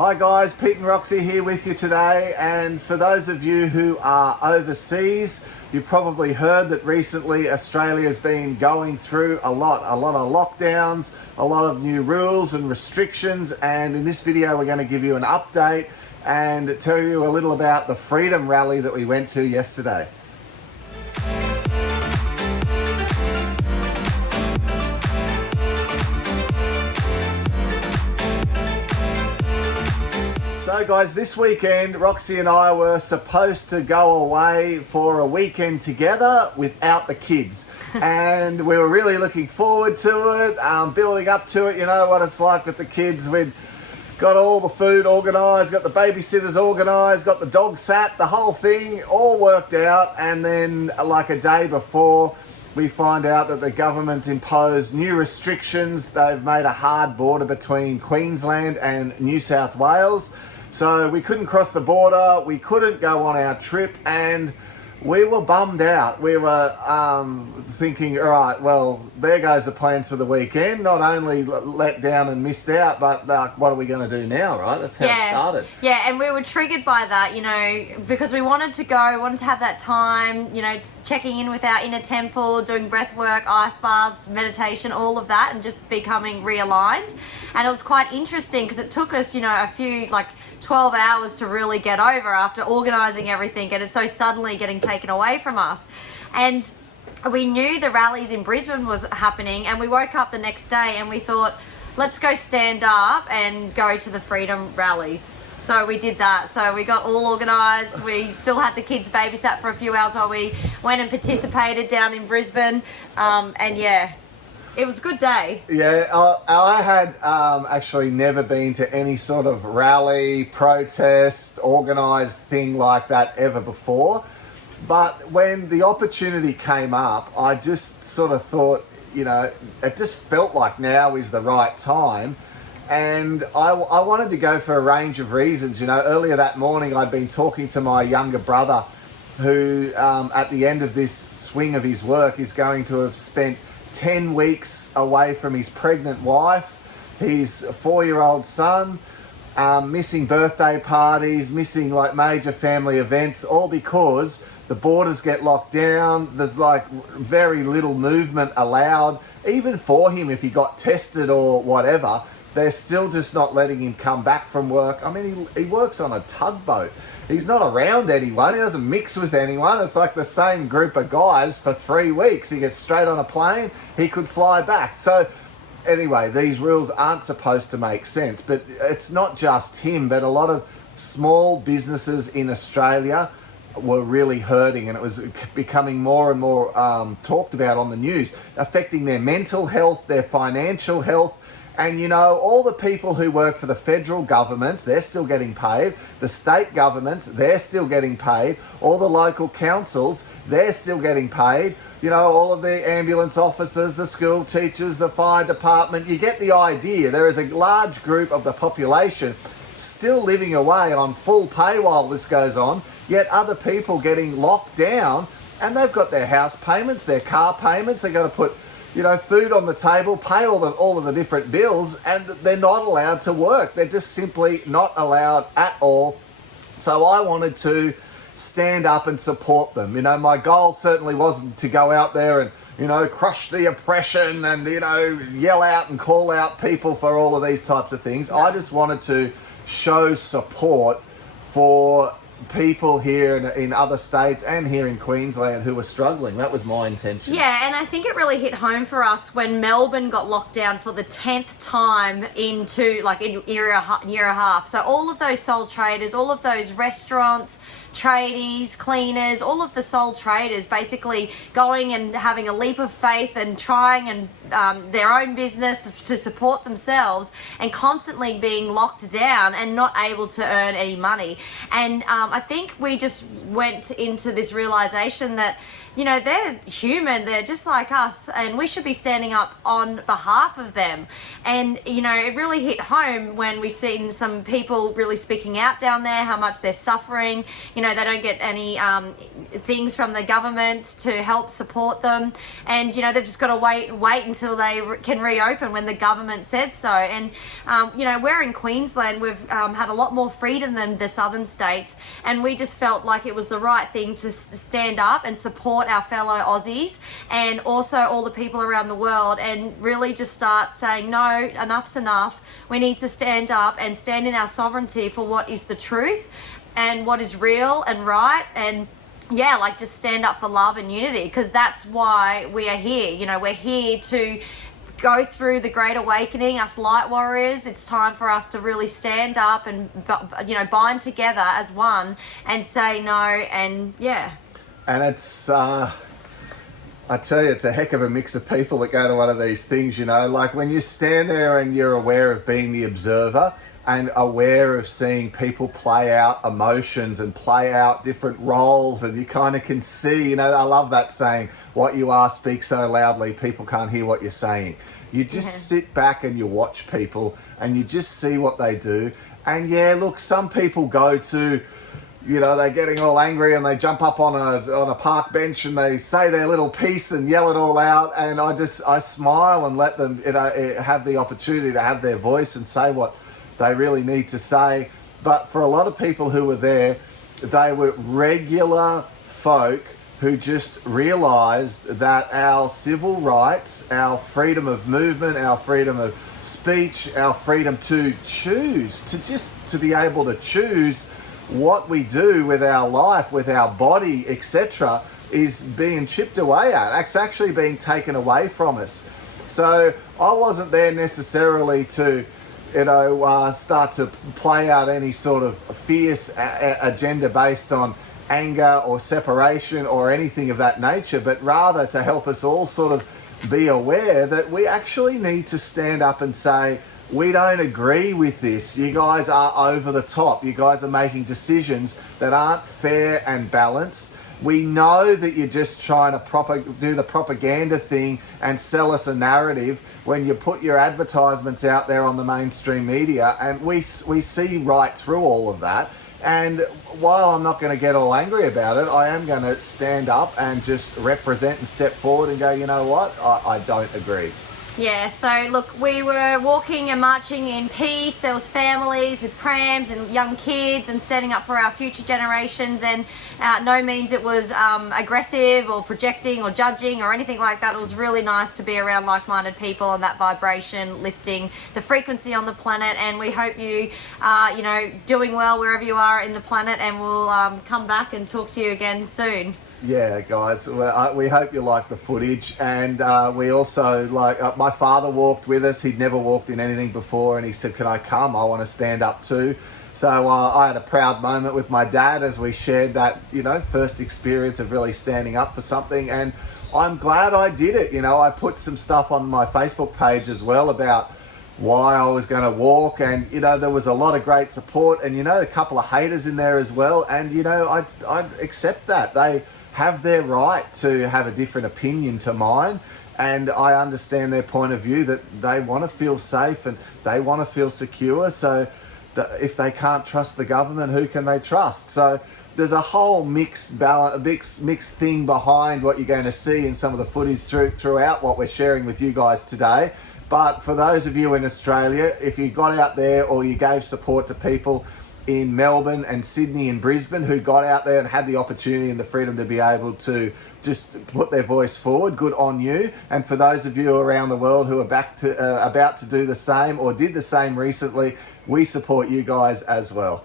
Hi guys, Pete and Roxy here with you today, and for those of you who are overseas, you probably heard that recently Australia's been going through a lot of lockdowns, a lot of new rules and restrictions, and in this video we're going to give you an update and tell you a little about the Freedom Rally that we went to yesterday. So guys, this weekend Roxy and I were supposed to go away for a weekend together without the kids, and we were really looking forward to it, building up to it. You know what it's like with the kids. We'd got all the food organised, got the babysitters organised, got the dog sat, the whole thing all worked out, and then like a day before we find out that the government imposed new restrictions. They've made a hard border between Queensland and New South Wales. So we couldn't cross the border, we couldn't go on our trip, and we were bummed out. We were thinking, all right, well, there goes the plans for the weekend. Not only let down and missed out, but what are we going to do now, right? That's how it started. Yeah, and we were triggered by that, you know, because we wanted to go, wanted to have that time, you know, checking in with our inner temple, doing breath work, ice baths, meditation, all of that, and just becoming realigned. And it was quite interesting because it took us, you know, a few, 12 hours to really get over after organising everything, and it's so suddenly getting taken away from us. And we knew the rallies in Brisbane was happening, and we woke up the next day and we thought, let's go stand up and go to the Freedom Rallies. So we did that. So we got all organised. We still had the kids babysat for a few hours while we went and participated down in Brisbane. And yeah, it was a good day. Yeah, I had actually never been to any sort of rally, protest, organised thing like that ever before. But when the opportunity came up, I just sort of thought, you know, it just felt like now is the right time. And I wanted to go for a range of reasons. You know, earlier that morning I'd been talking to my younger brother who, at the end of this swing of his work, is going to have spent 10 weeks away from his pregnant wife, his 4-year-old son, missing birthday parties, missing major family events, all because the borders get locked down. There's very little movement allowed. Even for him, if he got tested or whatever, they're still just not letting him come back from work. I mean, he works on a tugboat. He's not around anyone. He doesn't mix with anyone. It's like the same group of guys for 3 weeks. He gets straight on a plane. He could fly back. So anyway, these rules aren't supposed to make sense. But it's not just him, but a lot of small businesses in Australia were really hurting, and it was becoming more and more talked about on the news, affecting their mental health, their financial health. And you know, all the people who work for the federal government, they're still getting paid. The state governments, they're still getting paid. All the local councils, they're still getting paid. You know, all of the ambulance officers, the school teachers, the fire department. You get the idea. There is a large group of the population still living away on full pay while this goes on, yet other people getting locked down, and they've got their house payments, their car payments. They've got to put, you know, food on the table, pay all of the different bills, and they're not allowed to work. They're just simply not allowed at all. So I wanted to stand up and support them. You know, my goal certainly wasn't to go out there and, you know, crush the oppression and, you know, yell out and call out people for all of these types of things. I just wanted to show support for people here in other states and here in Queensland who were struggling. That was my intention. Yeah, and I think it really hit home for us when Melbourne got locked down for the 10th time into in year and a half. So all of those sole traders, all of those restaurants, tradies, cleaners, all of the sole traders basically going and having a leap of faith and trying and their own business to support themselves, and constantly being locked down and not able to earn any money. And I think we just went into this realization that you know, they're human, they're just like us, and we should be standing up on behalf of them. And, you know, it really hit home when we seen some people really speaking out down there, how much they're suffering. You know, they don't get any things from the government to help support them. And, you know, they've just got to wait until they can reopen when the government says so. And, you know, we're in Queensland, we've had a lot more freedom than the southern states, and we just felt like it was the right thing to stand up and support our fellow Aussies and also all the people around the world, and really just start saying, no, enough's enough. We need to stand up and stand in our sovereignty for what is the truth and what is real and right. And yeah, like, just stand up for love and unity, because that's why we are here. You know, we're here to go through the Great Awakening, us light warriors. It's time for us to really stand up and, you know, bind together as one and say no. And yeah. And it's, I tell you, it's a heck of a mix of people that go to one of these things, you know. Like, when you stand there and you're aware of being the observer and aware of seeing people play out emotions and play out different roles, and you kind of can see, you know, I love that saying, what you are speaks so loudly people can't hear what you're saying. You just sit back and you watch people and you just see what they do. And yeah, look, some people go to, you know, they're getting all angry and they jump up on a park bench and they say their little piece and yell it all out. And I smile and let them, you know, have the opportunity to have their voice and say what they really need to say. But for a lot of people who were there, they were regular folk who just realised that our civil rights, our freedom of movement, our freedom of speech, our freedom to choose, to be able to choose what we do with our life, with our body, etc., is being chipped away at. It's actually being taken away from us. So I wasn't there necessarily to, you know, start to play out any sort of fierce agenda based on anger or separation or anything of that nature, but rather to help us all sort of be aware that we actually need to stand up and say, we don't agree with this. You guys are over the top. You guys are making decisions that aren't fair and balanced. We know that you're just trying to do the propaganda thing and sell us a narrative when you put your advertisements out there on the mainstream media, and we see right through all of that. And while I'm not going to get all angry about it, I am going to stand up and just represent and step forward and go, you know what, I don't agree. Yeah, so look, we were walking and marching in peace. There was families with prams and young kids and setting up for our future generations, and no means it was aggressive or projecting or judging or anything like that. It was really nice to be around like-minded people and that vibration lifting the frequency on the planet. And we hope you are, you know, doing well wherever you are in the planet, and we'll come back and talk to you again soon. Yeah, guys, we hope you like the footage. And we also, like, my father walked with us. He'd never walked in anything before, and he said, can I come? I want to stand up too. So I had a proud moment with my dad as we shared that, you know, first experience of really standing up for something. And I'm glad I did it. You know, I put some stuff on my Facebook page as well about why I was going to walk, and, you know, there was a lot of great support, and, you know, a couple of haters in there as well. And, you know, I'd accept that. They have their right to have a different opinion to mine, and I understand their point of view, that they want to feel safe and they want to feel secure. So if they can't trust the government, who can they trust? So there's a whole mixed thing behind what you're going to see in some of the footage throughout what we're sharing with you guys today. But for those of you in Australia, if you got out there or you gave support to people in Melbourne and Sydney and Brisbane who got out there and had the opportunity and the freedom to be able to just put their voice forward, good on you. And for those of you around the world who are about to do the same or did the same recently, we support you guys as well.